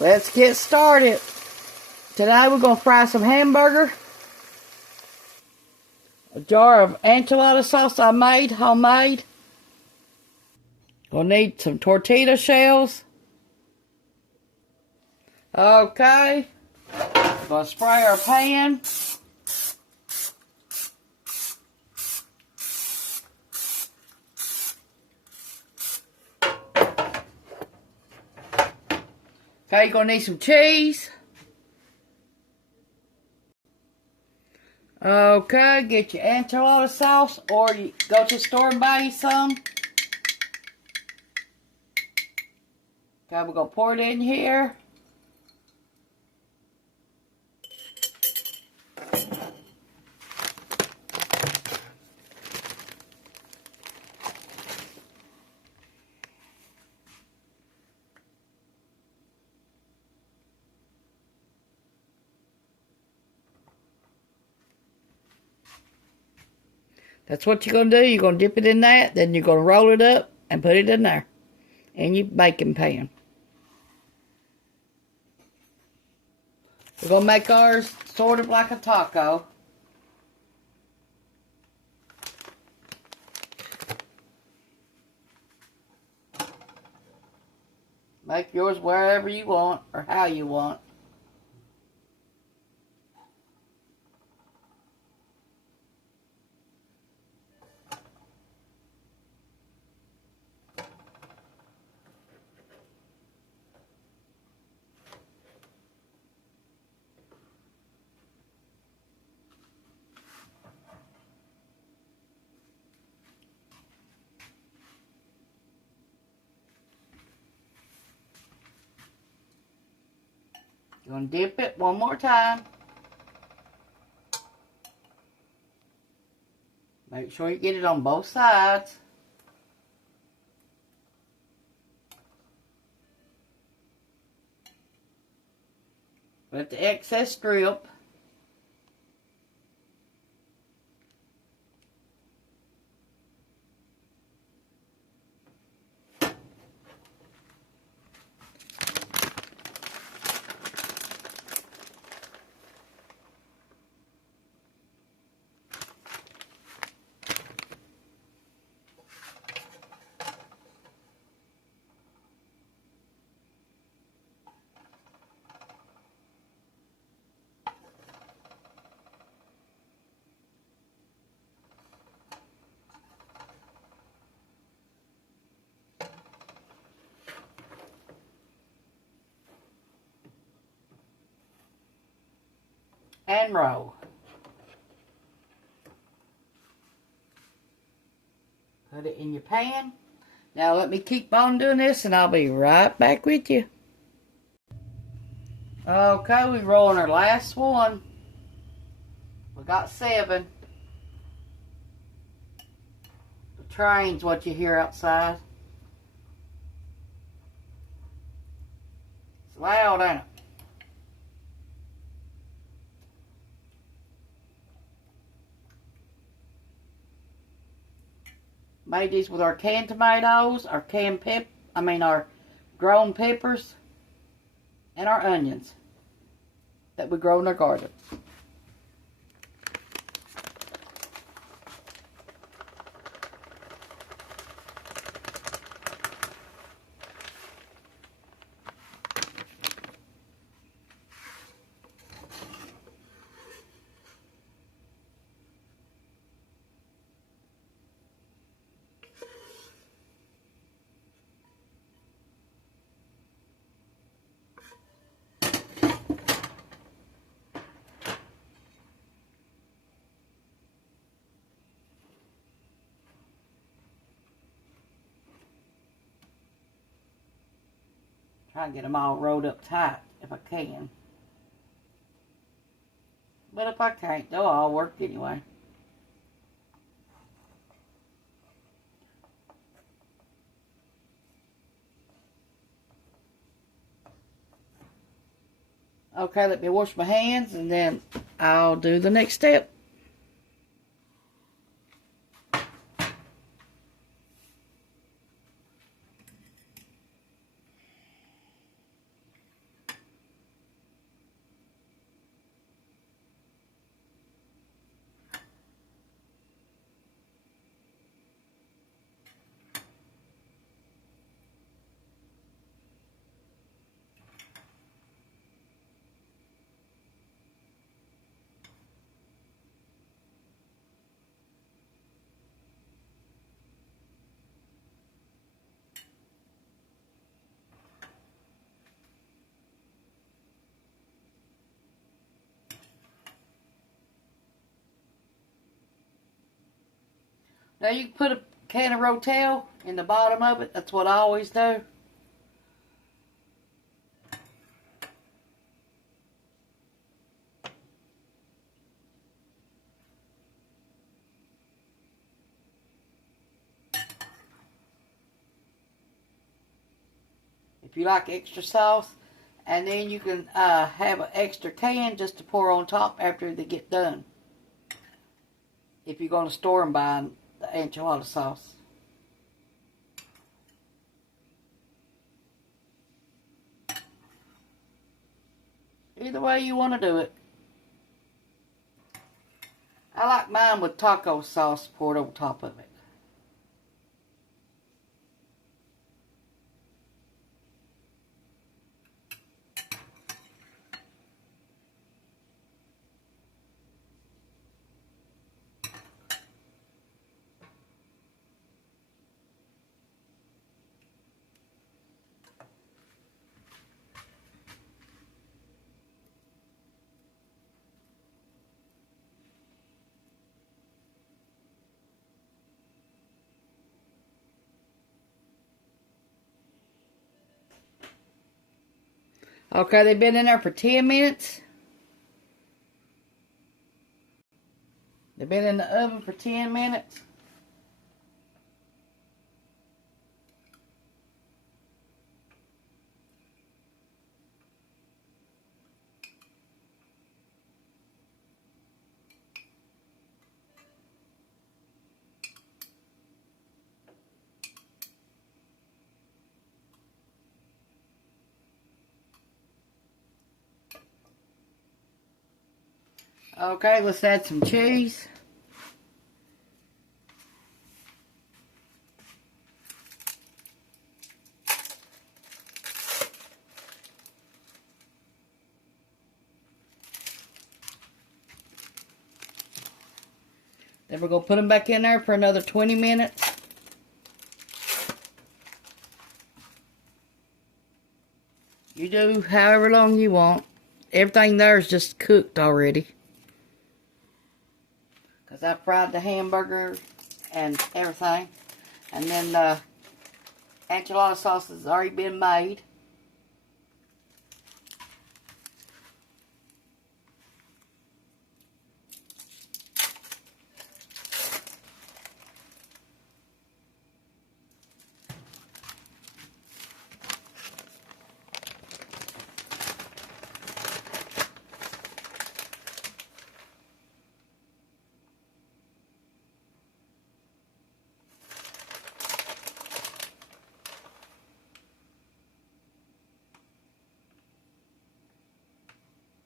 Let's get started. Today we're going to fry some hamburger. A jar of enchilada sauce I made, homemade. We'll need some tortilla shells. Okay. Gonna spray our pan. Okay, you're gonna need some cheese. Okay, get your enchilada sauce, or you go to the store and buy you some. Okay, we're gonna pour it in here. That's what you're going to do. You're going to dip it in that. Then you're going to roll it up and put it in there. In your baking pan. We're going to make ours sort of like a taco. Make yours wherever you want or how you want. You're going to dip it one more time. Make sure you get it on both sides. Let the excess drip. And roll. Put it in your pan. Now let me keep on doing this and I'll be right back with you. Okay, we're rolling our last one. We got 7. The train's what you hear outside. It's loud, ain't it? Made these with our canned tomatoes, our our grown peppers, and our onions that we grow in our garden. Try and get them all rolled up tight if I can. But if I can't, they'll all work anyway. Okay, let me wash my hands and then I'll do the next step. Now you can put a can of Rotel in the bottom of it. That's what I always do. If you like extra sauce. And then you can have an extra can just to pour on top after they get done. If you're going to store and buy the enchilada sauce. Either way you want to do it. I like mine with taco sauce poured on top of it. Okay, they've been in there for 10 minutes. They've been in the oven for 10 minutes. Okay, let's add some cheese. Then we're going to put them back in there for another 20 minutes. You do however long you want. Everything there is just cooked already. Because I fried the hamburger and everything. And then the enchilada sauce has already been made.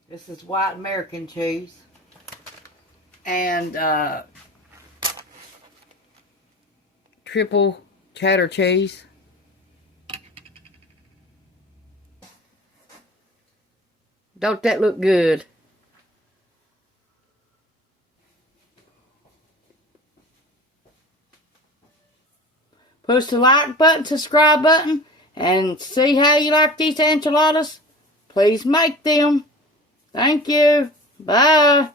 This is white American cheese. And triple cheddar cheese. Don't that look good? Push the like button, subscribe button, and see how you like these enchiladas. Please make them. Thank you. Bye.